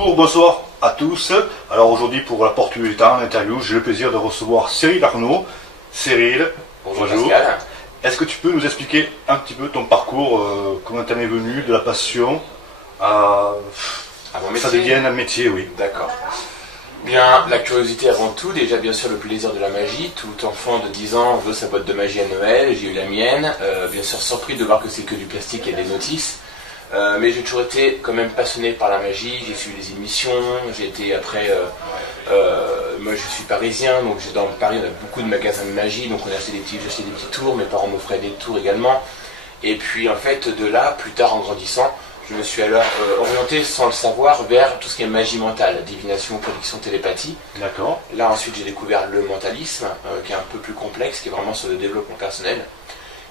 Bonjour, bonsoir à tous. Alors aujourd'hui pour la porte du temps, l'interview, j'ai le plaisir de recevoir Cyril Arnaud. Cyril, bonjour. Pascal. Est-ce que tu peux nous expliquer un petit peu ton parcours, comment t'en es venu, de la passion à mon métier. Ça devienne un métier, oui. D'accord. Bien, la curiosité avant tout, déjà bien sûr le plaisir de la magie. Tout enfant de 10 ans veut sa boîte de magie à Noël, j'ai eu la mienne. Bien sûr surpris de voir que c'est que du plastique et des notices. Mais j'ai toujours été quand même passionné par la magie, j'ai suivi les émissions, j'ai été après, moi je suis parisien, donc dans Paris on a beaucoup de magasins de magie, donc on a acheté j'achetais des petits tours, mes parents m'offraient des tours également. Et puis en fait de là, plus tard en grandissant, je me suis alors orienté sans le savoir vers tout ce qui est magie mentale, divination, prédiction, télépathie. D'accord. Là ensuite j'ai découvert le mentalisme, qui est un peu plus complexe, qui est vraiment sur le développement personnel.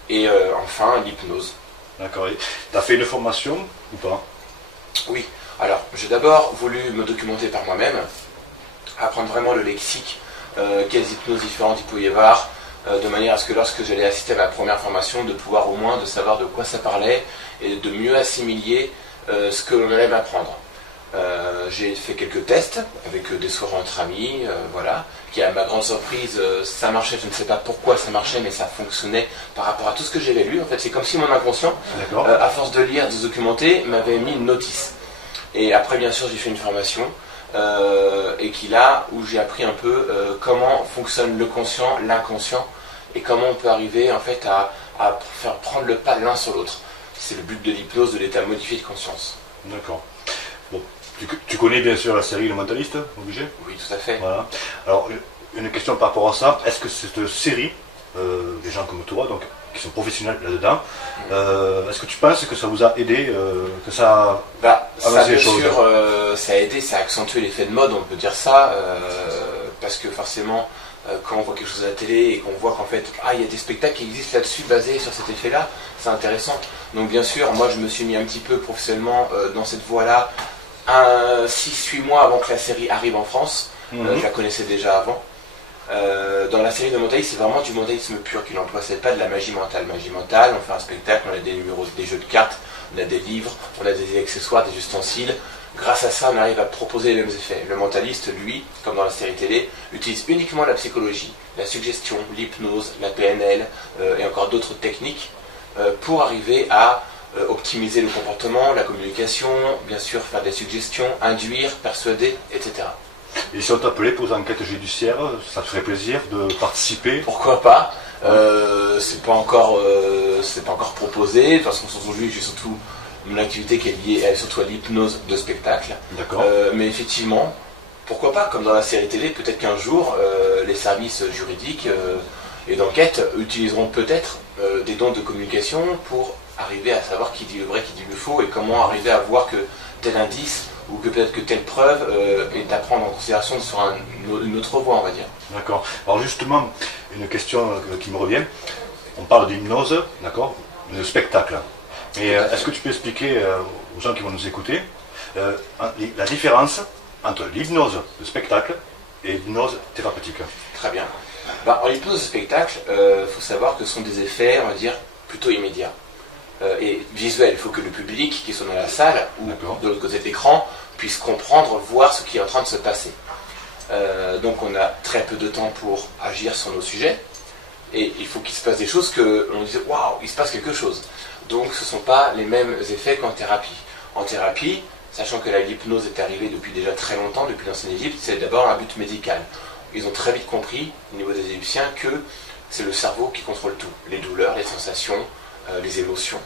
Et enfin l'hypnose. D'accord. Tu as fait une formation ou pas? Oui. Alors, j'ai d'abord voulu me documenter par moi-même, apprendre vraiment le lexique, quelles hypnoses différentes il pouvait y avoir, de manière à ce que lorsque j'allais assister à ma première formation, de pouvoir au moins de savoir de quoi ça parlait et de mieux assimiler ce que l'on allait m'apprendre. J'ai fait quelques tests avec des soirées entre amis, voilà, qui à ma grande surprise, ça marchait, je ne sais pas pourquoi ça marchait, mais ça fonctionnait par rapport à tout ce que j'avais lu. En fait, c'est comme si mon inconscient, à force de lire, de se documenter, m'avait mis une notice. Et après, bien sûr, j'ai fait une formation, et qui là, où j'ai appris un peu comment fonctionne le conscient, l'inconscient, et comment on peut arriver en fait à faire prendre le pas l'un sur l'autre. C'est le but de l'hypnose, de l'état modifié de conscience. D'accord. Bon, tu connais bien sûr la série Le Mentaliste, obligé? Oui, tout à fait. Voilà. Alors, une question par rapport à ça, est-ce que cette série, des gens comme toi, donc, qui sont professionnels là-dedans, est-ce que tu penses que ça vous a aidé, que ça a avancé les choses? Bien sûr, ça a aidé, ça a accentué l'effet de mode, on peut dire ça, parce que forcément, quand on voit quelque chose à la télé et qu'on voit qu'en fait, il y a des spectacles qui existent là-dessus basés sur cet effet-là, c'est intéressant. Donc bien sûr, moi je me suis mis un petit peu professionnellement dans cette voie-là, 6-8 mois avant que la série arrive en France. Je la connaissais déjà avant. Dans la série de mentalisme, c'est vraiment du mentalisme pur qu'il emploie, c'est pas de la magie mentale. Magie mentale, on fait un spectacle, on a des numéros, des jeux de cartes, on a des livres, on a des accessoires, des ustensiles. Grâce à ça, on arrive à proposer les mêmes effets. Le mentaliste, lui, comme dans la série télé, utilise uniquement la psychologie, la suggestion, l'hypnose, la PNL et encore d'autres techniques pour arriver à optimiser le comportement, la communication, bien sûr faire des suggestions, induire, persuader, etc. Et si on t'appelait pour une enquête judiciaire, ça te ferait plaisir de participer? Pourquoi pas? C'est pas encore proposé. De toute façon, aujourd'hui, j'ai surtout mon activité qui est liée surtout à l'hypnose de spectacle. D'accord. Mais effectivement, pourquoi pas? Comme dans la série télé, peut-être qu'un jour, les services juridiques et d'enquête utiliseront peut-être des dons de communication pour arriver à savoir qui dit le vrai, qui dit le faux, et comment arriver à voir que tel indice ou que peut-être que telle preuve est à prendre en considération sur une autre voie, on va dire. D'accord. Alors justement, une question qui me revient. On parle d'hypnose, d'accord, de spectacle. Et est-ce que tu peux expliquer aux gens qui vont nous écouter la différence entre l'hypnose de spectacle et l'hypnose thérapeutique? Très bien. En hypnose de spectacle, faut savoir que ce sont des effets, on va dire, plutôt immédiats. Et visuel, il faut que le public qui soit dans la salle ou de l'autre côté de l'écran puisse comprendre, voir ce qui est en train de se passer. Donc on a très peu de temps pour agir sur nos sujets et il faut qu'il se passe des choses que l'on dise waouh, il se passe quelque chose. Donc ce ne sont pas les mêmes effets qu'en thérapie. En thérapie, sachant que l'hypnose est arrivée depuis déjà très longtemps, depuis l'ancienne Égypte, c'est d'abord un but médical. Ils ont très vite compris, au niveau des Égyptiens, que c'est le cerveau qui contrôle tout. Les douleurs, les sensations, les émotions.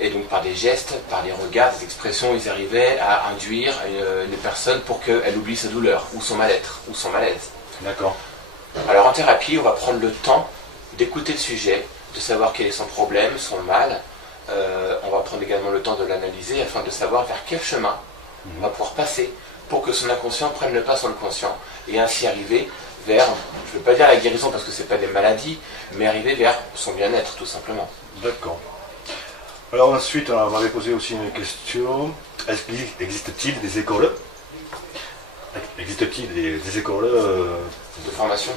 Et donc par des gestes, par des regards, des expressions, ils arrivaient à induire une personne pour qu'elle oublie sa douleur, ou son mal-être, ou son malaise. D'accord. Alors en thérapie, on va prendre le temps d'écouter le sujet, de savoir quel est son problème, son mal. On va prendre également le temps de l'analyser afin de savoir vers quel chemin on va pouvoir passer pour que son inconscient prenne le pas sur le conscient et ainsi arriver vers, je ne veux pas dire la guérison parce que ce n'est pas des maladies, mais arriver vers son bien-être tout simplement. D'accord. Alors ensuite, on m'avait posé aussi une question. Existe-t-il des écoles des écoles de formation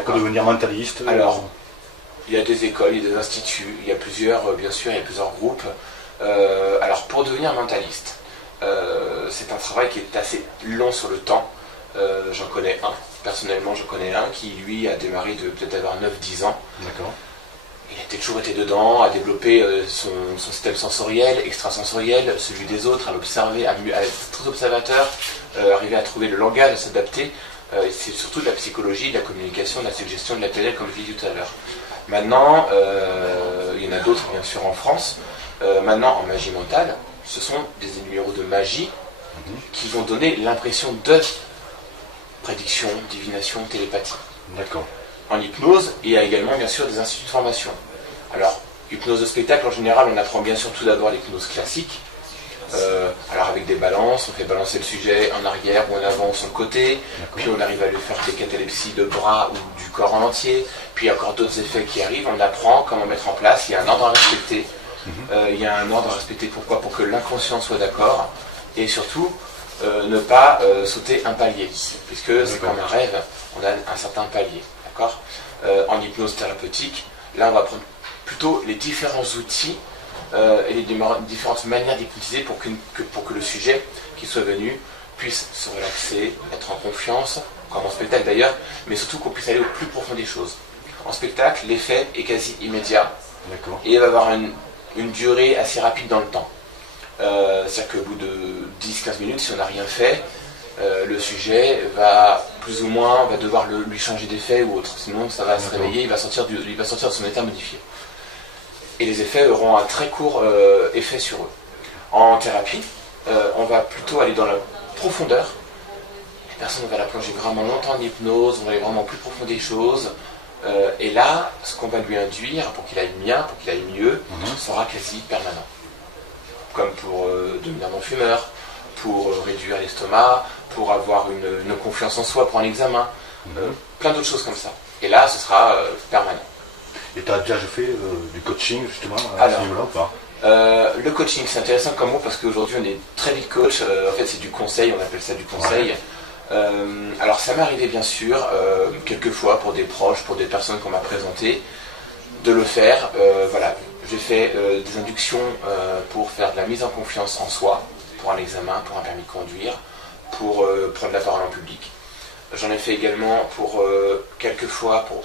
pour devenir mentaliste? Alors, il y a des écoles, il y a des instituts, il y a plusieurs, bien sûr, il y a plusieurs groupes. Alors, pour devenir mentaliste, c'est un travail qui est assez long sur le temps. J'en connais un, personnellement j'en connais un qui lui a démarré de peut-être avoir 9-10 ans. D'accord. Il a toujours été dedans, à développer son système sensoriel, extrasensoriel, celui des autres, à l'observer, à être très observateur, arriver à trouver le langage, à s'adapter. C'est surtout de la psychologie, de la communication, de la suggestion, de la PNL, comme je l'ai dit tout à l'heure. Maintenant, il y en a d'autres bien sûr en France. Maintenant, en magie mentale, ce sont des numéros de magie qui vont donner l'impression de prédiction, divination, télépathie. D'accord. En hypnose, il y a également bien sûr des instituts de formation. Alors, hypnose de spectacle, en général, on apprend bien sûr tout d'abord l'hypnose classique. Alors avec des balances, on fait balancer le sujet en arrière ou en avant ou sur le côté, puis on arrive à lui faire des catalepsies de bras ou du corps en entier, puis il y a encore d'autres effets qui arrivent, on apprend comment mettre en place, il y a un ordre à respecter. Il y a un ordre à respecter, pourquoi? Pour que l'inconscient soit d'accord, et surtout ne pas sauter un palier, puisque c'est comme un rêve, on a un certain palier. En hypnose thérapeutique, là on va prendre plutôt les différents outils et les différentes manières d'hypnotiser pour que le sujet qui soit venu puisse se relaxer, être en confiance, comme en spectacle d'ailleurs, mais surtout qu'on puisse aller au plus profond des choses. En spectacle, l'effet est quasi immédiat et il va avoir une durée assez rapide dans le temps. C'est-à-dire qu'au bout de 10-15 minutes, si on n'a rien fait, le sujet va plus ou moins, on va devoir lui changer d'effet ou autre, sinon ça va se réveiller, il va sortir de son état modifié. Et les effets auront un très court effet sur eux. En thérapie, on va plutôt aller dans la profondeur. La personne va la plonger vraiment longtemps en hypnose, on va aller vraiment au plus profond des choses. Et là, ce qu'on va lui induire pour qu'il aille bien, pour qu'il aille mieux, sera quasi permanent. Comme pour devenir non-fumeur, pour réduire l'estomac, pour avoir une confiance en soi pour un examen, plein d'autres choses comme ça. Et là, ce sera permanent. Et tu as déjà fait du coaching justement à ce niveau-là ou pas? Le coaching, c'est intéressant comme mot parce qu'aujourd'hui on est très vite coach. En fait, c'est du conseil, on appelle ça du conseil. Alors, ça m'est arrivé bien sûr, quelques fois pour des proches, pour des personnes qu'on m'a présentées, de le faire. Voilà, j'ai fait des inductions pour faire de la mise en confiance en soi, pour un examen, pour un permis de conduire, pour prendre la parole en public. J'en ai fait également pour quelques fois pour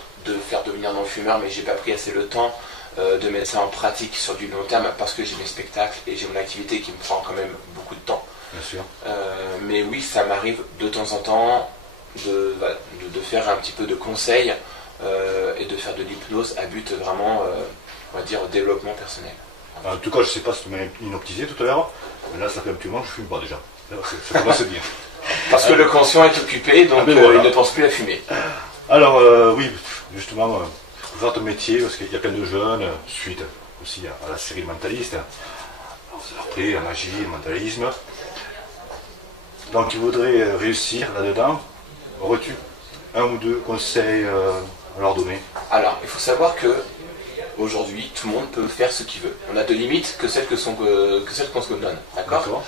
faire devenir non-fumeur, mais j'ai pas pris assez le temps de mettre ça en pratique sur du long terme parce que j'ai mes spectacles et j'ai mon activité qui me prend quand même beaucoup de temps. Bien sûr. Mais oui, ça m'arrive de temps en temps de faire un petit peu de conseils et de faire de l'hypnose à but vraiment, on va dire, au développement personnel. En tout cas, je sais pas si tu m'as inoptisé tout à l'heure, mais là, ça fait un petit moment que je fume pas déjà. Ça commence bien. Parce que le conscient est occupé, donc voilà. Il ne pense plus à fumer. Alors, oui, justement, votre métier, parce qu'il y a plein de jeunes, suite aussi à la série Mentaliste, après la magie, le mentalisme. Donc, ils voudraient réussir là-dedans. Aurais-tu un ou deux conseils à leur donner? Alors, il faut savoir que aujourd'hui, tout le monde peut faire ce qu'il veut. On a de limites que celles qu'on se donne. D'accord.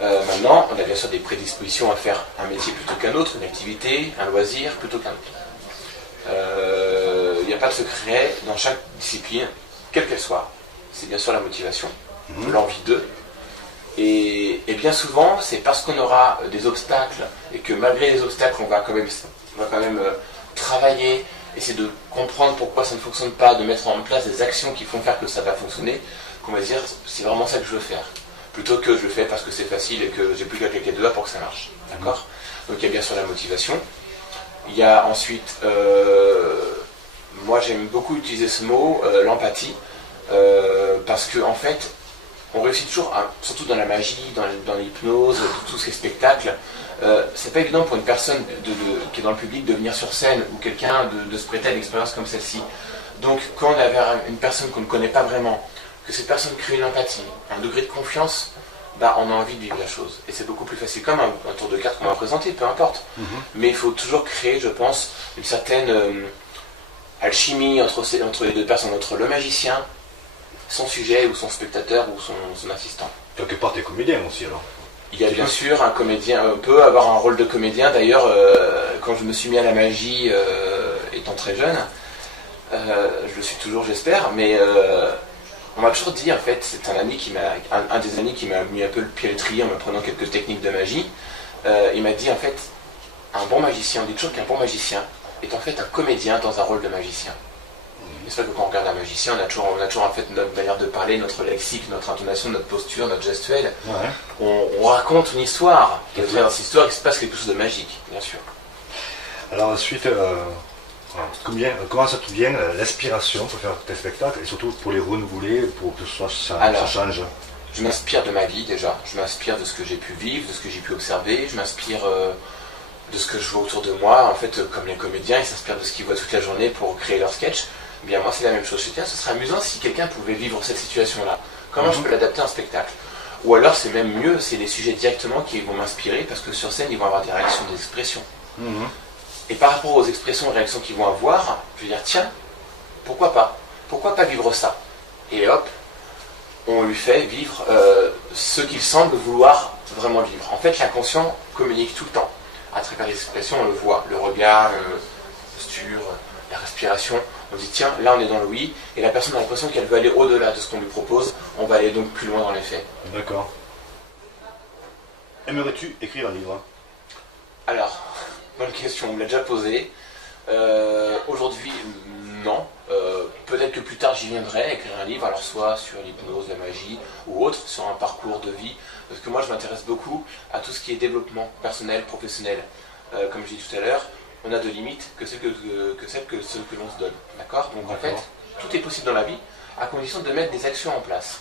Maintenant, on a bien sûr des prédispositions à faire un métier plutôt qu'un autre, une activité, un loisir plutôt qu'un autre. Il n'y a pas de secret dans chaque discipline, quelle qu'elle soit. C'est bien sûr la motivation, l'envie d'eux. Et bien souvent, c'est parce qu'on aura des obstacles et que malgré les obstacles, on va quand même travailler, essayer de comprendre pourquoi ça ne fonctionne pas, de mettre en place des actions qui font faire que ça va fonctionner, qu'on va se dire c'est vraiment ça que je veux faire. Plutôt que je le fais parce que c'est facile et que j'ai plus qu'à claquer de doigts pour que ça marche. D'accord ? Donc il y a bien sûr la motivation. Il y a ensuite, moi j'aime beaucoup utiliser ce mot, l'empathie, parce que en fait, on réussit toujours, surtout dans la magie, dans l'hypnose, tout ce qui est spectacle, c'est pas évident pour une personne qui est dans le public de venir sur scène ou quelqu'un de se prêter à une expérience comme celle-ci. Donc quand on a vers une personne qu'on ne connaît pas vraiment, que cette personne crée une empathie, un degré de confiance, bah, on a envie de vivre la chose. Et c'est beaucoup plus facile, comme un tour de cartes qu'on va présenter, peu importe. Mais il faut toujours créer, je pense, une certaine alchimie entre les deux personnes, entre le magicien, son sujet ou son spectateur ou son assistant. Quelque part, tu es comédien aussi alors. Il y a bien sûr un comédien, on peut avoir un rôle de comédien. D'ailleurs, quand je me suis mis à la magie, étant très jeune, je le suis toujours, j'espère, mais On m'a toujours dit, en fait, c'est un des amis qui m'a mis un peu le pied à l'étrier en m'apprenant quelques techniques de magie. Il m'a dit, en fait, un bon magicien, on dit toujours qu'un bon magicien est en fait un comédien dans un rôle de magicien. C'est vrai que quand on regarde un magicien, on a toujours en fait notre manière de parler, notre lexique, notre intonation, notre posture, notre gestuelle. Ouais. On raconte une histoire, et dans cette histoire, il se passe quelque chose de magique, bien sûr. Alors ensuite, comment ça te vient l'inspiration pour faire tes spectacles et surtout pour les renouveler, pour que ça change? Je m'inspire de ma vie déjà, je m'inspire de ce que j'ai pu vivre, de ce que j'ai pu observer, je m'inspire de ce que je vois autour de moi. En fait, comme les comédiens, ils s'inspirent de ce qu'ils voient toute la journée pour créer leur sketch. Bien, moi, c'est la même chose. Je me dis, ce serait amusant si quelqu'un pouvait vivre cette situation-là. Comment je peux l'adapter en spectacle? Ou alors, c'est même mieux, c'est des sujets directement qui vont m'inspirer, parce que sur scène, ils vont avoir des réactions, des expressions. Et par rapport aux expressions et réactions qu'ils vont avoir, je vais dire, tiens, pourquoi pas? Pourquoi pas vivre ça? Et hop, on lui fait vivre ce qu'il semble vouloir vraiment vivre. En fait, l'inconscient communique tout le temps. À travers les expressions, on le voit, le regard, la posture, la respiration. On dit tiens, là on est dans le oui, et la personne a l'impression qu'elle veut aller au-delà de ce qu'on lui propose, on va aller donc plus loin dans les faits. D'accord. Aimerais-tu écrire un livre? Alors, bonne question, on me l'a déjà posée. Aujourd'hui, non. Peut-être que plus tard j'y viendrai, écrire un livre, alors soit sur l'hypnose, la magie, ou autre, sur un parcours de vie, parce que moi je m'intéresse beaucoup à tout ce qui est développement personnel, professionnel. Comme je dis tout à l'heure, on a de limites que celles que l'on se donne. D'accord? Donc en fait, tout est possible dans la vie, à condition de mettre des actions en place.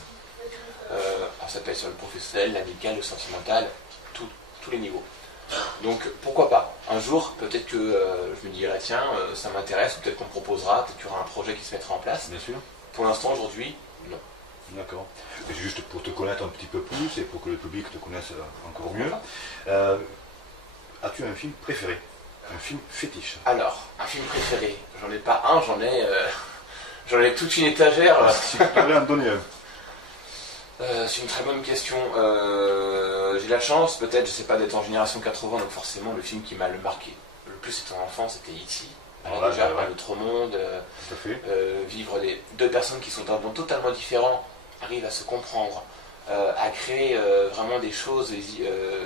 Alors ça peut être sur le professionnel, l'amical, le sentimental, tous les niveaux. Donc pourquoi pas? Un jour, peut-être que je me dirai tiens, ça m'intéresse, ou peut-être qu'on me proposera, peut-être qu'il y aura un projet qui se mettra en place. Bien sûr. Pour l'instant, aujourd'hui, non. D'accord. Juste pour te connaître un petit peu plus et pour que le public te connaisse encore mieux, as-tu un film préféré? Un film fétiche? Alors, un film préféré, j'en ai pas un, j'en ai toute une étagère. Si tu devais en donner un. C'est une très bonne question. J'ai la chance, peut-être, je sais pas, d'être en génération 80, donc forcément le film qui m'a le marqué le plus c'était en enfance, c'était E.T. Alors déjà, un autre monde, vivre deux personnes qui sont d'un monde totalement différent, arrivent à se comprendre, à créer vraiment des choses.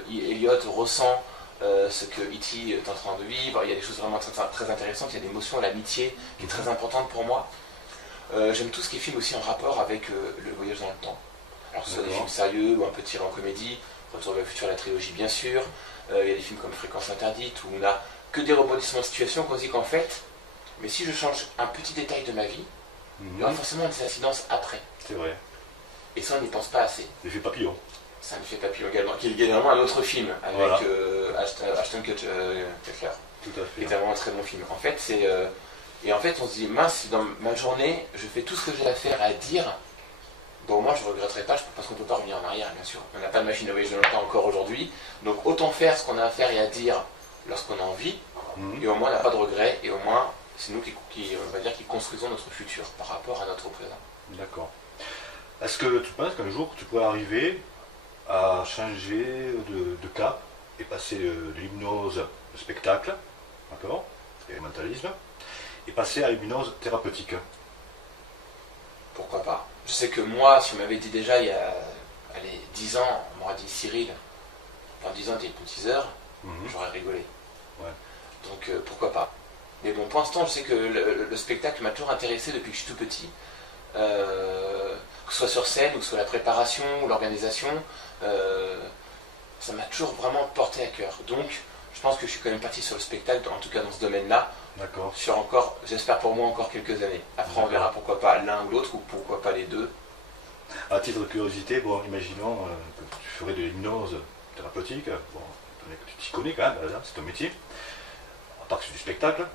Elliot ressent ce que E.T. est en train de vivre, il y a des choses vraiment très intéressantes, il y a l'émotion, l'amitié qui est très importante pour moi. J'aime tout ce qui est film aussi en rapport avec le voyage dans le temps. Alors que ce soit des films sérieux ou un peu tirés en comédie, Retour vers le futur, la trilogie bien sûr, il y a des films comme Fréquence interdite où on n'a que des rebondissements de situation qu'on se dit qu'en fait, mais si je change un petit détail de ma vie, il y aura forcément des incidences après. C'est vrai. Et ça on n'y pense pas assez. L'effet papillon. C'est un effet papillon également, qui est également un autre film avec Ashton Kutcher. Tout à fait. Qui est vraiment un très bon film. En fait, et en fait on se dit mince, si dans ma journée je fais tout ce que j'ai à faire, à dire, bon, au moins je ne regretterai pas, parce qu'on ne peut pas revenir en arrière, bien sûr. On n'a pas de machine à voyager dans le temps encore aujourd'hui. Donc autant faire ce qu'on a à faire et à dire lorsqu'on a envie, et au moins on n'a pas de regrets, et au moins c'est nous qui construisons notre futur par rapport à notre présent. D'accord. Est-ce que tu penses qu'un jour tu pourrais arriver à changer de cap et passer de l'hypnose au spectacle, d'accord, et le mentalisme, et passer à l'hypnose thérapeutique? Pourquoi pas? Je sais que moi, si on m'avait dit déjà il y a 10 ans, on m'aurait dit Cyril, dans 10 ans t'es hypnotiseur, j'aurais rigolé. Ouais. Donc pourquoi pas? Mais bon, pour l'instant, je sais que le spectacle m'a toujours intéressé depuis que je suis tout petit. Que ce soit sur scène, ou que ce soit la préparation, ou l'organisation, ça m'a toujours vraiment porté à cœur. Donc, je pense que je suis quand même parti sur le spectacle, en tout cas dans ce domaine-là, sur encore, j'espère pour moi, encore quelques années. Après, on verra pourquoi pas l'un ou l'autre, ou pourquoi pas les deux. À titre de curiosité, bon, imaginons que tu ferais de l'hypnose thérapeutique, bon, tu t'y connais quand même, c'est ton métier, en part que c'est du spectacle,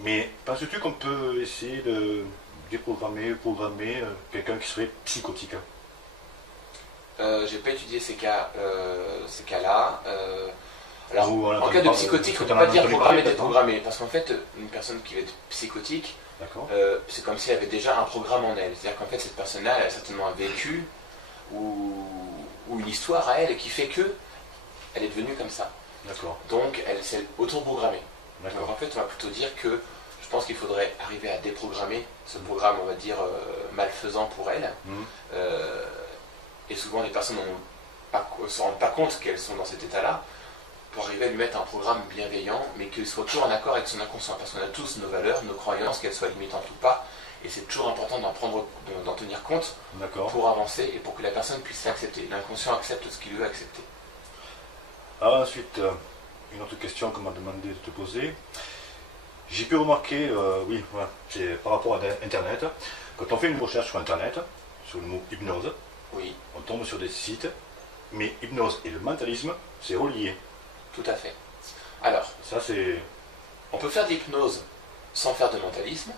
mais penses-tu qu'on peut essayer de déprogrammer, programmer quelqu'un qui serait psychotique? J'ai pas étudié ces cas-là. Alors, en cas de psychotique, on ne peut pas dire programmer, déprogrammer, parce qu'en fait, une personne qui va être psychotique, c'est comme si elle avait déjà un programme en elle. C'est-à-dire qu'en fait, cette personne-là, elle a certainement un vécu ou une histoire à elle qui fait que elle est devenue comme ça. Donc, elle s'est auto-programmée. Donc, en fait, on va plutôt dire que je je pense qu'il faudrait arriver à déprogrammer ce programme, on va dire, malfaisant pour elles. Et souvent, les personnes ne se rendent pas compte qu'elles sont dans cet état-là, pour arriver à lui mettre un programme bienveillant, mais qu'il soit toujours en accord avec son inconscient. Parce qu'on a tous nos valeurs, nos croyances, qu'elles soient limitantes ou pas. Et c'est toujours important d'en tenir compte pour avancer et pour que la personne puisse l'accepter. L'inconscient accepte ce qu'il veut accepter. Alors ensuite, une autre question qu'on m'a demandé de te poser. J'ai pu remarquer, oui, voilà, c'est par rapport à Internet, quand on fait une recherche sur Internet, sur le mot hypnose, oui. On tombe sur des sites, mais hypnose et le mentalisme, c'est relié. Tout à fait. Alors, ça c'est... On peut faire de l'hypnose sans faire de mentalisme.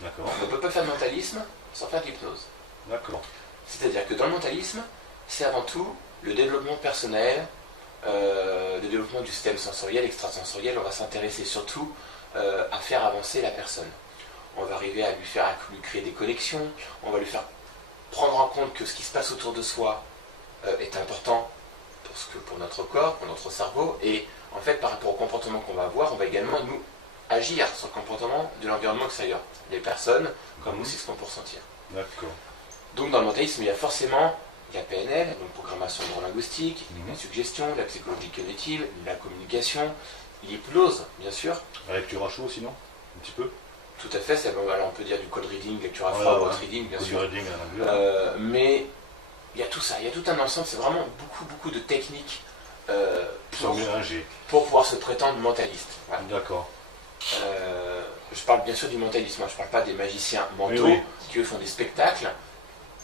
D'accord. On ne peut pas faire de mentalisme sans faire de l'hypnose. D'accord. C'est-à-dire que dans le mentalisme, c'est avant tout le développement personnel, le développement du système sensoriel, extrasensoriel. On va s'intéresser surtout à faire avancer la personne. On va arriver à lui créer des connexions, on va lui faire prendre en compte que ce qui se passe autour de soi est important pour notre corps, pour notre cerveau, et en fait par rapport au comportement qu'on va avoir, on va également nous agir sur le comportement de l'environnement extérieur, les personnes, comme aussi ce qu'on peut ressentir. D'accord. Donc dans le mentalisme, il y a forcément la PNL, donc programmation neurolinguistique, la suggestion, la psychologie cognitive, la communication, l'hypnose, bien sûr. La lecture à chaud sinon, un petit peu. Tout à fait, alors on peut dire du code reading, lecture à froid, code reading, bien sûr. Reading, en anglais. Mais il y a tout ça, il y a tout un ensemble, c'est vraiment beaucoup de techniques pour pouvoir se prétendre mentaliste. Voilà. D'accord. Je parle bien sûr du mentalisme, je ne parle pas des magiciens mentaux qui eux font des spectacles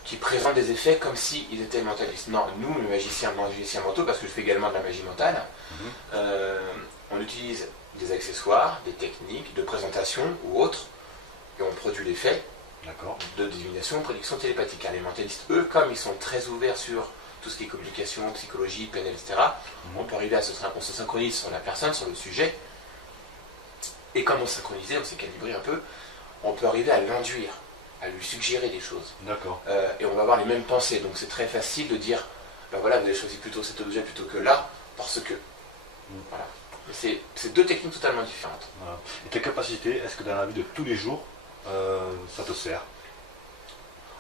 qui présentent des effets comme s'ils étaient mentalistes. Non, nous, les magiciens mentaux, parce que je fais également de la magie mentale, on utilise des accessoires, des techniques de présentation ou autres, et on produit l'effet de divination, prédiction télépathique. Les mentalistes, eux, comme ils sont très ouverts sur tout ce qui est communication, psychologie, PNL, etc., on peut arriver on se synchronise sur la personne, sur le sujet, et comme on synchronisé, on s'est calibré un peu, on peut arriver à l'induire, à lui suggérer des choses. D'accord. Et on va avoir les mêmes pensées, donc c'est très facile de dire, ben voilà, vous avez choisi plutôt cet objet plutôt que là, parce que... Voilà. C'est deux techniques totalement différentes. Voilà. Et tes capacités, est-ce que dans la vie de tous les jours, ça te sert?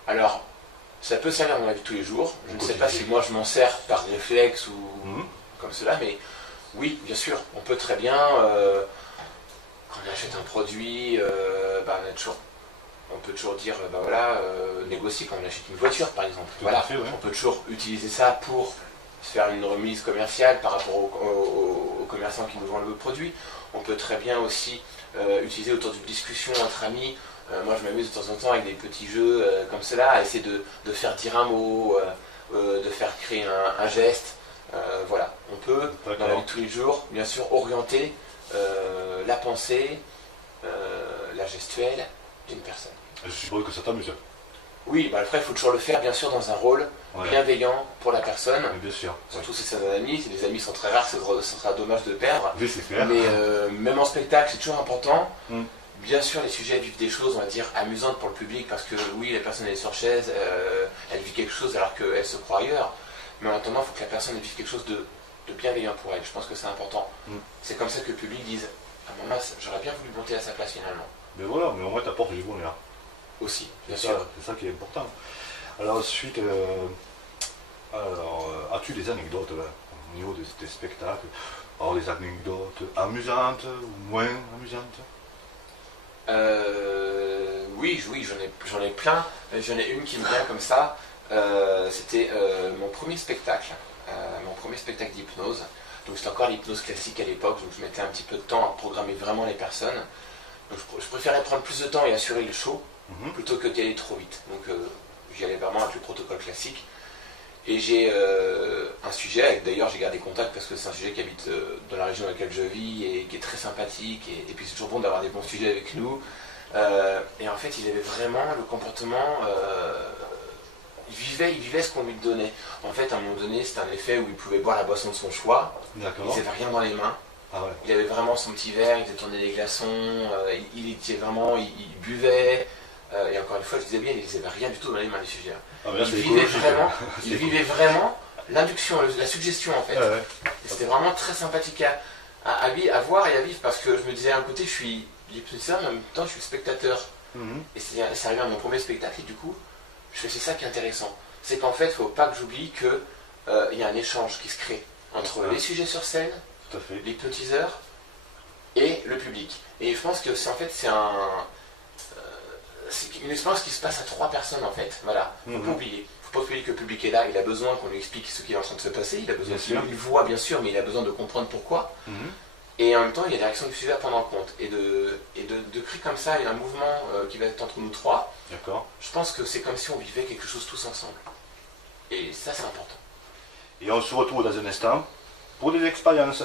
Alors, ça peut servir dans la vie de tous les jours. Je ne sais pas si moi je m'en sers par réflexe ou comme cela, mais oui, bien sûr, on peut très bien, quand on achète un produit, on peut toujours dire, négocier quand on achète une voiture par exemple. Voilà. On peut toujours utiliser ça pour faire une remise commerciale par rapport aux commerçants qui nous vendent le produit. On peut très bien aussi utiliser autour d'une discussion entre amis. Moi je m'amuse de temps en temps avec des petits jeux comme cela, à essayer de faire dire un mot, de faire créer un geste. Voilà, on peut dans la vie de tous les jours, bien sûr, orienter la pensée, la gestuelle d'une personne. Je suppose que ça t'amuse. Oui, après il faut toujours le faire bien sûr dans un rôle bienveillant pour la personne. Bien sûr. Surtout si c'est un ami, si les amis sont très rares, ce sera dommage de perdre. Oui, c'est clair. Mais même en spectacle, c'est toujours important. Bien sûr, les sujets vivent des choses, on va dire, amusantes pour le public, parce que oui, la personne elle est sur chaise, elle vit quelque chose alors qu'elle se croit ailleurs. Mais en attendant, il faut que la personne vive quelque chose de bienveillant pour elle. Je pense que c'est important. C'est comme ça que le public dise, ah maman, j'aurais bien voulu monter à sa place finalement. Mais voilà, mais au moins t'apportes du bonheur. Aussi, bien sûr. C'est ça qui est important. Alors ensuite, as-tu des anecdotes là, au niveau de tes spectacles? Alors des anecdotes amusantes ou moins amusantes? Oui, j'en ai plein. J'en ai une qui me vient comme ça. C'était mon premier spectacle d'hypnose. Donc c'était encore l'hypnose classique à l'époque, donc je mettais un petit peu de temps à programmer vraiment les personnes. Donc je préférais prendre plus de temps et assurer le show plutôt que d'y aller trop vite. Donc j'y allais vraiment avec le protocole classique. Et j'ai un sujet, d'ailleurs j'ai gardé contact parce que c'est un sujet qui habite dans la région dans laquelle je vis et qui est très sympathique. Et puis c'est toujours bon d'avoir des bons sujets avec nous. Et en fait il avait vraiment le comportement... Il vivait ce qu'on lui donnait. En fait, à un moment donné, c'était un effet où il pouvait boire la boisson de son choix. Il n'avait rien dans les mains. Il avait vraiment son petit verre, il faisait tourner des glaçons, il buvait. Et encore une fois, je disais bien, il n'avait rien du tout dans les mains, les sujets. Il vivait vraiment l'induction, la suggestion en fait. Et c'était vraiment très sympathique à voir et à vivre, parce que je me disais, d'un côté, je suis l'hypnotiseur, mais en même temps je suis spectateur. Mhm. Et c'est arrivé à mon premier spectacle, et du coup, c'est ça qui est intéressant. C'est qu'en fait, il ne faut pas que j'oublie qu'il y a un échange qui se crée entre les sujets sur scène, Tout à fait. l'hypnotiseur et le public. Et je pense que c'est une expérience qui se passe à 3 personnes en fait. Voilà, faut pas oublier. Faut pas oublier que le public est là, il a besoin qu'on lui explique ce qui est en train de se passer, il a besoin il voit bien sûr, mais il a besoin de comprendre pourquoi. Et en même temps, il y a des réactions du sujet à prendre en compte. Et de créer comme ça un mouvement qui va être entre nous 3, je pense que c'est comme si on vivait quelque chose tous ensemble. Et ça, c'est important. Et on se retrouve dans un instant pour des expériences.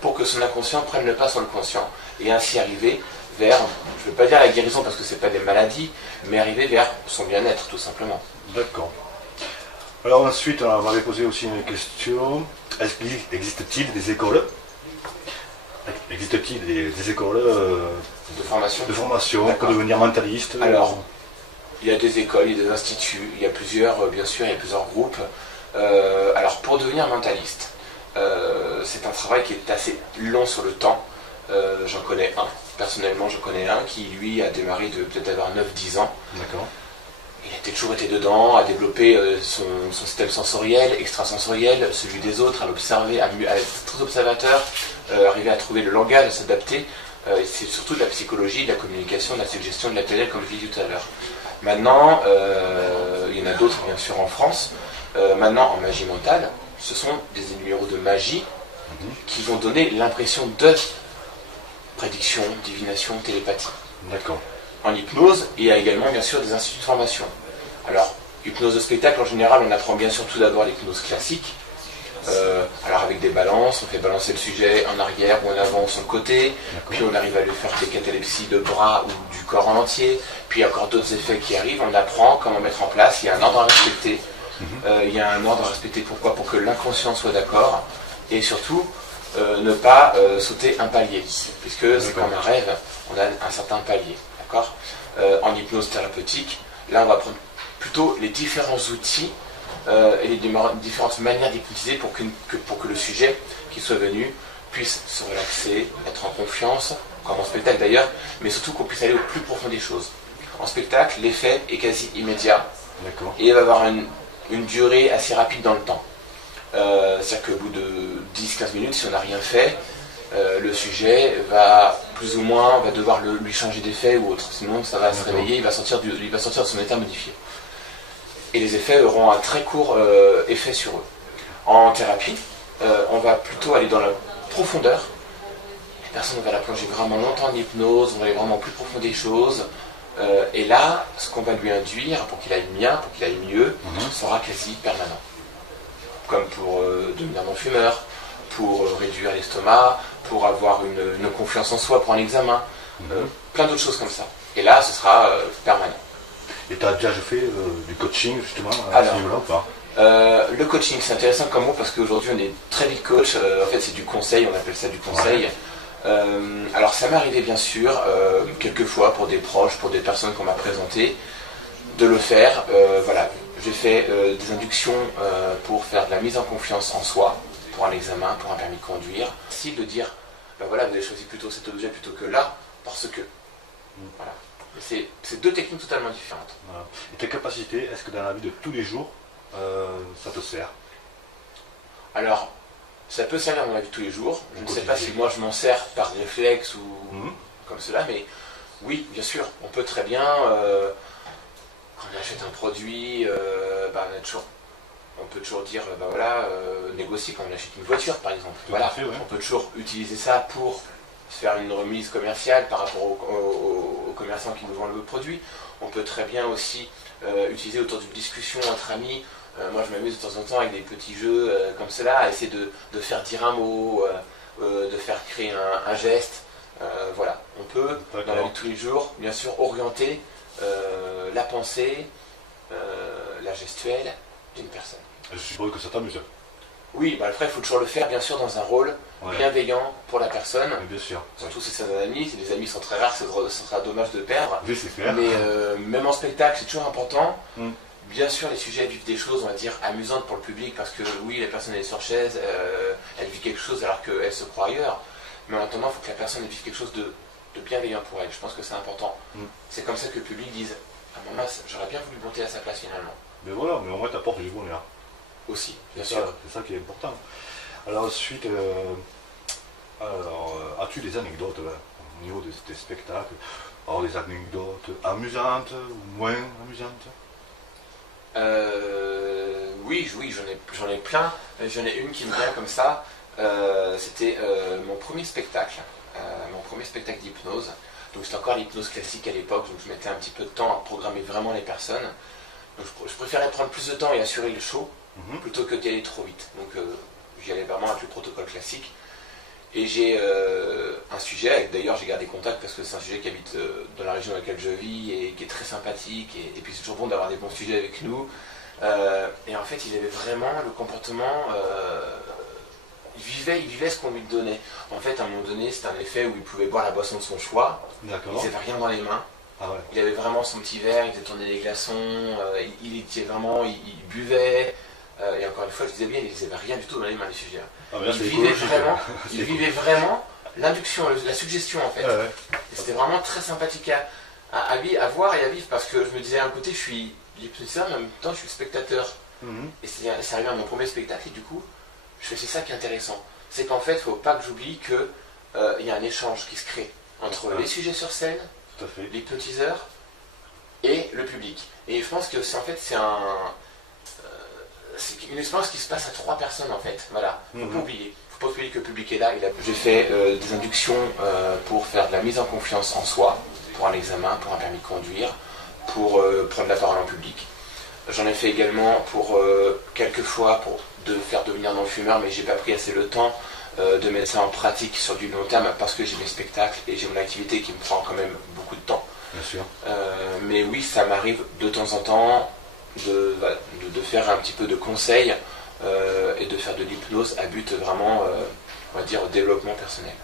Pour que son inconscient prenne le pas sur le conscient. Et ainsi arriver vers, je ne veux pas dire la guérison parce que ce n'est pas des maladies, mais arriver vers son bien-être tout simplement. D'accord. Alors ensuite, on m'avait posé aussi une question. Existe-t-il des écoles des écoles de formation pour devenir mentaliste? Alors, il y a des écoles, il y a des instituts, il y a plusieurs, bien sûr, il y a plusieurs groupes. Alors, pour devenir mentaliste, c'est un travail qui est assez long sur le temps. J'en connais un, personnellement j'en connais un qui lui a démarré de peut-être avoir 9-10 ans. D'accord. Il a toujours été dedans, a développé son système sensoriel, extrasensoriel, celui des autres, à l'observer, à être très observateur, arriver à trouver le langage, à s'adapter. C'est surtout de la psychologie, de la communication, de la suggestion, de la PNL, comme je l'ai dit tout à l'heure. Maintenant, il y en a d'autres bien sûr en France. Maintenant, en magie mentale, ce sont des numéros de magie qui vont donner l'impression de prédiction, divination, télépathie. D'accord. En hypnose, il y a également bien sûr des instituts de formation. Alors, hypnose de spectacle, en général, on apprend bien sûr tout d'abord l'hypnose classique. Alors avec des balances, on fait balancer le sujet en arrière ou en avant ou sur le côté, puis on arrive à lui faire des catalepsies de bras ou du corps en entier, puis il y a encore d'autres effets qui arrivent, on apprend comment mettre en place, il y a un ordre à respecter. Il y a un ordre à respecter, pourquoi? Pour que l'inconscient soit d'accord, et surtout ne pas sauter un palier, puisque c'est comme un rêve, on a un certain palier, d'accord? En hypnose thérapeutique, là on va prendre plutôt les différents outils et les différentes manières d'hypnotiser pour que le sujet qui soit venu puisse se relaxer, être en confiance, comme en spectacle d'ailleurs, mais surtout qu'on puisse aller au plus profond des choses. En spectacle, l'effet est quasi immédiat, et il va avoir une durée assez rapide dans le temps. C'est-à-dire qu'au bout de 10-15 minutes, si on n'a rien fait, le sujet va plus ou moins devoir lui changer d'effet ou autre. Sinon, ça va se réveiller, il va sortir de son état modifié. Et les effets auront un très court effet sur eux. En thérapie, on va plutôt aller dans la profondeur. La personne va la plonger vraiment longtemps en hypnose, on va aller vraiment plus profond des choses. Et là, ce qu'on va lui induire pour qu'il aille bien, pour qu'il aille mieux, sera quasi permanent. Comme pour devenir non-fumeur, pour réduire l'estomac, pour avoir une confiance en soi pour un examen, plein d'autres choses comme ça. Et là, ce sera permanent. Et tu as déjà fait du coaching justement à ce niveau-là ou pas? Le coaching, c'est intéressant comme mot parce qu'aujourd'hui on est très vite coach. En fait, c'est du conseil, on appelle ça du conseil. Alors, ça m'est arrivé bien sûr, quelques fois pour des proches, pour des personnes qu'on m'a présentées, de le faire. Voilà, j'ai fait des inductions pour faire de la mise en confiance en soi, pour un examen, pour un permis de conduire. Si de dire, ben voilà, vous avez choisi plutôt cet objet plutôt que là, parce que. Voilà. C'est deux techniques totalement différentes. Voilà. Et tes capacités, est-ce que dans la vie de tous les jours, ça te sert? Alors, ça peut servir dans la vie de tous les jours. Je ne sais pas si moi je m'en sers par réflexe ou comme cela, mais oui, bien sûr, on peut très bien, quand on achète un produit, on peut toujours dire, négocier quand on achète une voiture par exemple. Voilà, on peut toujours utiliser ça pour faire une remise commerciale par rapport aux commerçants qui nous vendent le produit. On peut très bien aussi utiliser autour d'une discussion entre amis. Moi je m'amuse de temps en temps avec des petits jeux comme cela, à essayer de faire dire un mot, de faire créer un geste. Voilà, on peut dans la vie de tous les jours bien sûr orienter la pensée, la gestuelle d'une personne. Je suppose que ça t'amuse. Oui, après il faut toujours le faire bien sûr dans un rôle bienveillant pour la personne. Bien sûr. Surtout si c'est un ami, si les amis sont très rares, ce sera dommage de perdre. Oui, c'est clair. Mais même en spectacle, c'est toujours important. Bien sûr, les sujets vivent des choses, on va dire, amusantes pour le public, parce que oui, la personne elle est sur chaise, elle vit quelque chose alors qu'elle se croit ailleurs. mais en attendant, il faut que la personne vive quelque chose de bienveillant pour elle. Je pense que c'est important. C'est comme ça que le public dise « Ah maman, j'aurais bien voulu monter à sa place finalement ». Mais voilà, mais au moins tu apportes du bonheur. Aussi, bien C'est sûr. ça qui est important. Alors ensuite, as-tu des anecdotes là, au niveau de tes spectacles? Alors des anecdotes amusantes ou moins amusantes? Oui, j'en ai plein. J'en ai une qui me vient comme ça. C'était mon premier spectacle d'hypnose. Donc c'était encore l'hypnose classique à l'époque, donc je mettais un petit peu de temps à programmer vraiment les personnes. Donc je préférais prendre plus de temps et assurer le show plutôt que d'y aller trop vite. Donc j'y allais vraiment avec le protocole classique. Et j'ai un sujet, d'ailleurs j'ai gardé contact parce que c'est un sujet qui habite dans la région dans laquelle je vis et qui est très sympathique. Et puis c'est toujours bon d'avoir des bons sujets avec nous. Et en fait il avait vraiment le comportement... il vivait ce qu'on lui donnait. En fait, à un moment donné, c'était un effet où il pouvait boire la boisson de son choix. Il n'avait rien dans les mains. Ah ouais. Il avait vraiment son petit verre, il faisait tourner des glaçons, il était vraiment, il buvait. Et encore une fois, je disais bien, il n'avait rien du tout dans les mains, les sujets. Ah, Il vivait vraiment l'induction, la suggestion en fait. Ah ouais. Et c'était vraiment très sympathique à voir et à vivre parce que je me disais d'un côté, je suis l'hypnotiseur, mais en même temps, je suis le spectateur. Et c'est arrivé à mon premier spectacle et du coup, c'est ça qui est intéressant. C'est qu'en fait, il ne faut pas que j'oublie qu'il y a un échange qui se crée entre les sujets sur scène, l'hypnotiseur et le public. Et je pense que c'est une expérience qui se passe à 3 personnes en fait. Voilà, il ne faut pas oublier. Il ne faut pas oublier que le public est là. J'ai fait des inductions pour faire de la mise en confiance en soi, pour un examen, pour un permis de conduire, pour prendre la parole en public. J'en ai fait également pour quelques fois de faire devenir non-fumeur, mais j'ai pas pris assez le temps de mettre ça en pratique sur du long terme parce que j'ai mes spectacles et j'ai mon activité qui me prend quand même beaucoup de temps. Bien sûr. Mais oui, ça m'arrive de temps en temps de faire un petit peu de conseils et de faire de l'hypnose à but vraiment, on va dire, au développement personnel.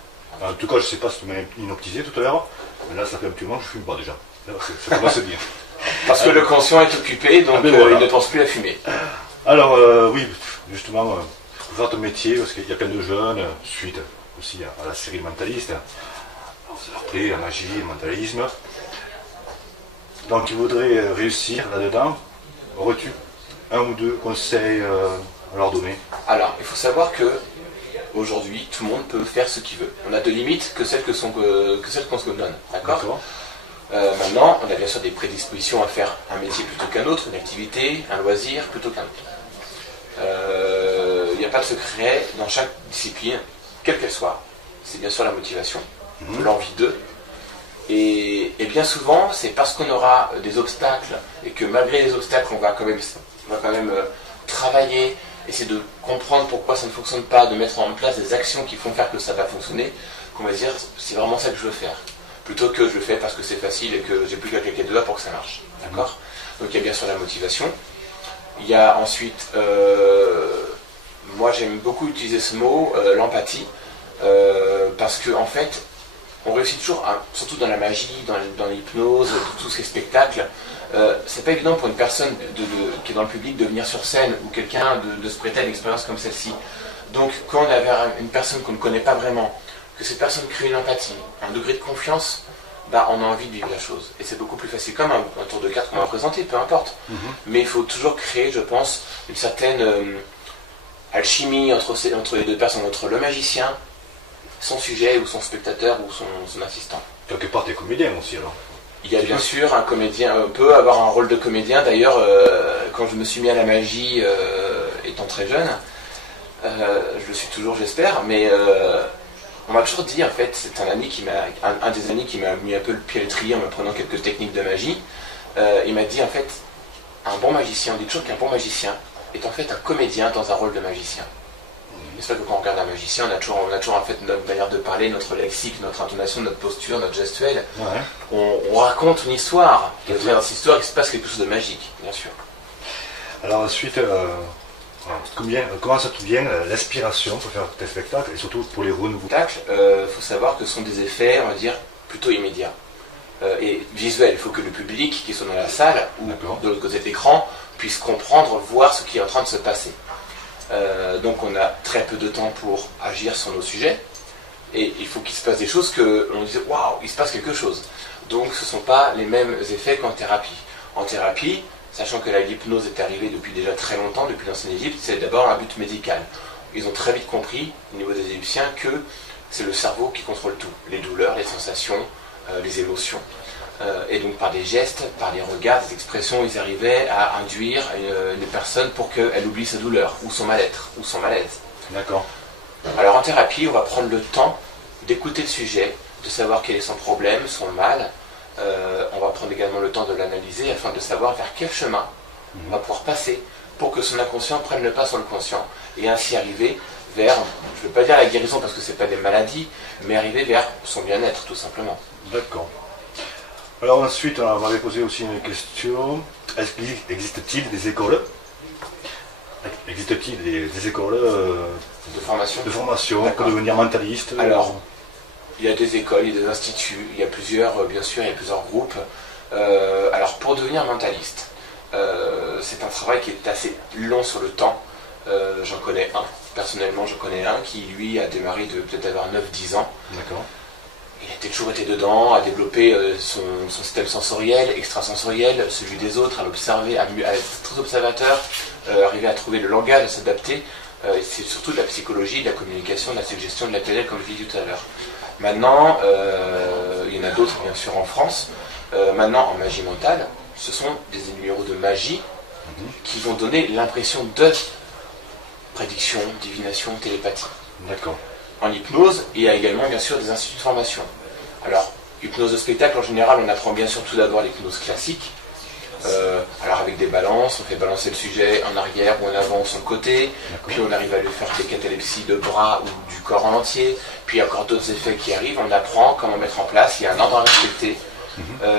En tout cas, je sais pas si tu m'as hypnotisé tout à l'heure, mais là, ça fait un petit moment que je fume pas déjà. Ça commence bien. Parce que le conscient est occupé, donc il ne pense plus à fumer. Alors, oui, justement, votre métier, parce qu'il y a plein de jeunes, suite aussi à la série Mentaliste, ça leur plaît, la magie, le mentalisme. Donc, ils voudraient réussir là-dedans. Aurais-tu un ou deux conseils à leur donner? Alors, il faut savoir que aujourd'hui, tout le monde peut faire ce qu'il veut. On a de limites que celles qu'on se donne, d'accord? Maintenant, on a bien sûr des prédispositions à faire un métier plutôt qu'un autre, une activité, un loisir plutôt qu'un autre. Il n'y a pas de secret dans chaque discipline, quelle qu'elle soit. C'est bien sûr la motivation, l'envie d'eux. Et bien souvent, c'est parce qu'on aura des obstacles et que malgré les obstacles, on va quand même travailler, essayer de comprendre pourquoi ça ne fonctionne pas, de mettre en place des actions qui font faire que ça va fonctionner, qu'on va se dire c'est vraiment ça que je veux faire. Plutôt que je le fais parce que c'est facile et que j'ai plus qu'à claquer deux doigts pour que ça marche. D'accord? Donc il y a bien sûr la motivation. Il y a ensuite, moi j'aime beaucoup utiliser ce mot, l'empathie, parce que en fait, on réussit toujours, surtout dans la magie, dans l'hypnose, tous ces spectacles, c'est pas évident pour une personne qui est dans le public de venir sur scène ou quelqu'un de se prêter à une expérience comme celle-ci. Donc quand on a une personne qu'on ne connaît pas vraiment, que cette personne crée une empathie, un degré de confiance, bah, on a envie de vivre la chose. Et c'est beaucoup plus facile, comme un tour de cartes qu'on va présenter, peu importe. Mais il faut toujours créer, je pense, une certaine alchimie entre les deux personnes, entre le magicien, son sujet ou son spectateur ou son assistant. Quelque part, tu es comédien aussi alors. Il y a bien sûr un comédien, on peut avoir un rôle de comédien. D'ailleurs, quand je me suis mis à la magie étant très jeune, je le suis toujours, j'espère, mais on m'a toujours dit, en fait, c'est un des amis qui m'a mis un peu le pied à l'étrier en m'apprenant quelques techniques de magie. Il m'a dit, en fait, un bon magicien, on dit toujours qu'un bon magicien est en fait un comédien dans un rôle de magicien. C'est vrai que quand on regarde un magicien, on a toujours en fait notre manière de parler, notre lexique, notre intonation, notre posture, notre gestuelle. On raconte une histoire. Et à travers cette histoire, il se passe quelque chose de magique, bien sûr. Alors ensuite, comment ça te vient l'inspiration pour faire tes spectacles et surtout pour les renouveaux? Il faut savoir que ce sont des effets, on va dire, plutôt immédiats. Et visuels, il faut que le public qui soit dans la salle ou de l'autre côté de l'écran puisse comprendre, voir ce qui est en train de se passer. Donc on a très peu de temps pour agir sur nos sujets, Et il faut qu'il se passe des choses que l'on dise waouh, il se passe quelque chose. Donc ce ne sont pas les mêmes effets qu'en thérapie. En thérapie, sachant que l'hypnose est arrivée depuis déjà très longtemps, depuis l'ancienne Égypte, c'est d'abord un but médical. Ils ont très vite compris, au niveau des Égyptiens, que c'est le cerveau qui contrôle tout. Les douleurs, les sensations, les émotions. Et donc par des gestes, par des regards, des expressions, ils arrivaient à induire une personne pour qu'elle oublie sa douleur, ou son mal-être, ou son malaise. D'accord. Alors en thérapie, on va prendre le temps d'écouter le sujet, de savoir quel est son problème, son mal. On va prendre également le temps de l'analyser afin de savoir vers quel chemin on va pouvoir passer pour que son inconscient prenne le pas sur le conscient et ainsi arriver vers, je ne veux pas dire la guérison parce que ce n'est pas des maladies, mais arriver vers son bien-être tout simplement. D'accord. Alors ensuite, on m'avait posé aussi une question. Existe-t-il des écoles des écoles de formation pour devenir mentaliste? Alors, il y a des écoles, il y a des instituts, il y a plusieurs, bien sûr, il y a plusieurs groupes. Alors, pour devenir mentaliste, c'est un travail qui est assez long sur le temps. J'en connais un, personnellement, j'en connais un qui, lui, a démarré de peut-être avoir 9-10 ans. D'accord. Il a toujours été dedans, à développer son système sensoriel, extrasensoriel, celui des autres, à l'observer, à être très observateur, arriver à trouver le langage, à s'adapter. C'est surtout de la psychologie, de la communication, de la suggestion, de la PNL, comme je l'ai dit tout à l'heure. Maintenant, il y en a d'autres, bien sûr, en France. Maintenant, en magie mentale, ce sont des numéros de magie qui vont donner l'impression de prédiction, divination, télépathie. D'accord. En hypnose, il y a également bien sûr des instituts de formation. Alors, hypnose de spectacle, en général, on apprend bien sûr tout d'abord l'hypnose classique. Alors avec des balances, on fait balancer le sujet en arrière ou en avant ou sur le côté, puis on arrive à lui faire des catalepsies de bras ou du corps en entier, puis il y a encore d'autres effets qui arrivent, on apprend comment mettre en place, il y a un ordre à respecter.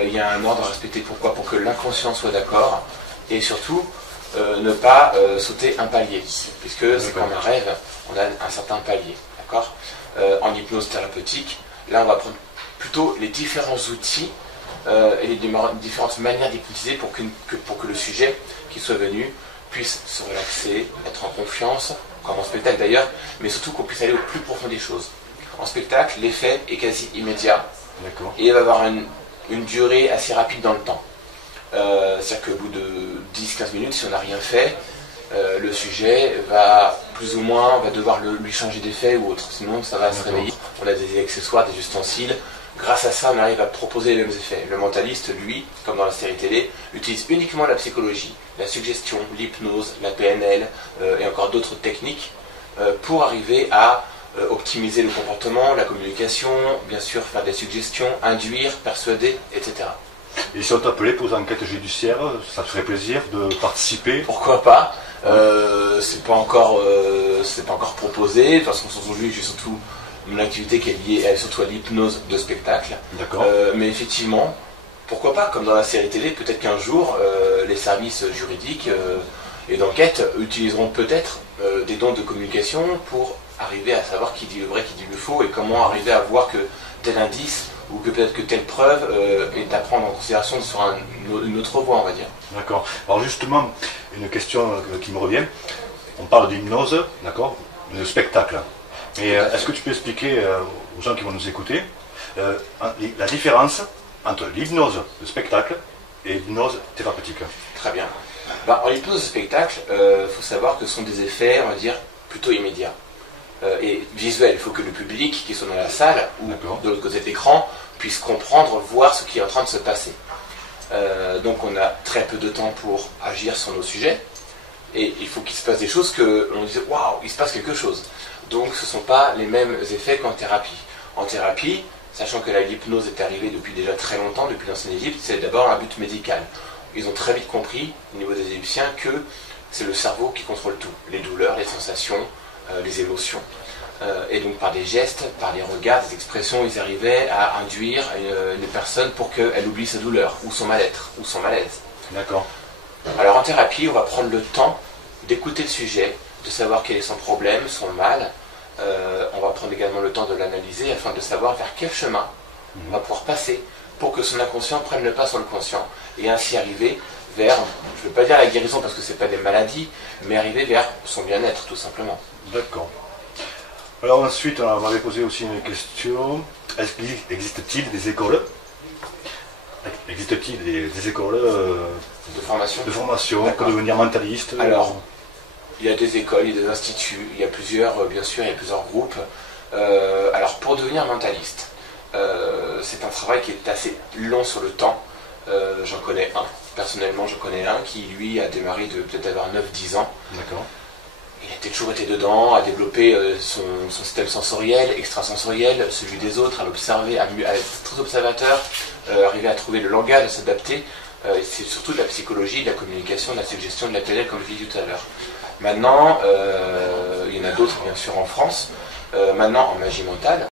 Il y a un ordre à respecter, pourquoi? Pour que l'inconscient soit d'accord, et surtout, ne pas sauter un palier, puisque c'est comme un rêve, on a un certain palier. En hypnose thérapeutique, là on va prendre plutôt les différents outils et les différentes manières d'hypnotiser pour que le sujet qui soit venu puisse se relaxer, être en confiance, comme en spectacle d'ailleurs, mais surtout qu'on puisse aller au plus profond des choses. En spectacle, l'effet est quasi immédiat et il va avoir une durée assez rapide dans le temps. C'est-à-dire qu'au bout de 10-15 minutes, si on n'a rien fait, le sujet va plus ou moins, on va devoir lui changer d'effet ou autre, sinon ça va se réveiller. On a des accessoires, des ustensiles, grâce à ça on arrive à proposer les mêmes effets. Le mentaliste, lui, comme dans la série télé, utilise uniquement la psychologie, la suggestion, l'hypnose, la PNL et encore d'autres techniques pour arriver à optimiser le comportement, la communication, bien sûr faire des suggestions, induire, persuader, etc. Et si on t'appelait pour les enquêtes judiciaires, ça te ferait plaisir de participer? Pourquoi pas? C'est pas encore proposé. De toute façon, aujourd'hui, j'ai surtout mon activité qui est liée surtout à l'hypnose de spectacle. D'accord. Mais effectivement, pourquoi pas? Comme dans la série télé, peut-être qu'un jour, les services juridiques et d'enquête utiliseront peut-être des dons de communication pour arriver à savoir qui dit le vrai, qui dit le faux, et comment arriver à voir que tel indice ou que peut-être que telle preuve est à prendre en considération sur une autre voie, on va dire. D'accord. Alors justement, une question qui me revient. On parle d'hypnose, d'accord, de spectacle. Et est-ce que tu peux expliquer aux gens qui vont nous écouter la différence entre l'hypnose de spectacle et l'hypnose thérapeutique? Très bien. En hypnose de spectacle, faut savoir que ce sont des effets, on va dire, plutôt immédiats. Et visuel, il faut que le public qui soit dans la salle ou de l'autre côté de l'écran puisse comprendre, voir ce qui est en train de se passer. Donc on a très peu de temps pour agir sur nos sujets et il faut qu'il se passe des choses que l'on dise waouh, il se passe quelque chose. Donc ce ne sont pas les mêmes effets qu'en thérapie. En thérapie, sachant que l'hypnose est arrivée depuis déjà très longtemps, depuis l'ancienne Égypte, c'est d'abord un but médical. Ils ont très vite compris, au niveau des Égyptiens, que c'est le cerveau qui contrôle tout. Les douleurs, les sensations, les émotions. Et donc par des gestes, par des regards, des expressions, ils arrivaient à induire une personne pour qu'elle oublie sa douleur, ou son mal-être, ou son malaise. D'accord. Alors en thérapie, on va prendre le temps d'écouter le sujet, de savoir quel est son problème, son mal. On va prendre également le temps de l'analyser afin de savoir vers quel chemin on va pouvoir passer pour que son inconscient prenne le pas sur le conscient et ainsi arriver vers, je ne veux pas dire la guérison parce que ce n'est pas des maladies, mais arriver vers son bien-être tout simplement. D'accord. Alors ensuite, on m'avait posé aussi une question. Existe-t-il des écoles des écoles De formation pour devenir mentaliste? Alors, il y a des écoles, il y a des instituts, il y a plusieurs, bien sûr, il y a plusieurs groupes. Alors, pour devenir mentaliste, c'est un travail qui est assez long sur le temps. J'en connais un, personnellement j'en connais un qui lui a démarré de peut-être avoir 9-10 ans. D'accord. Il a toujours été dedans, à développer son système sensoriel, extrasensoriel, celui des autres, à l'observer, à être très observateur, arriver à trouver le langage, à s'adapter. C'est surtout de la psychologie, de la communication, de la suggestion, de la PNL, comme je l'ai dit tout à l'heure. Maintenant, il y en a d'autres bien sûr en France. Maintenant en magie mentale,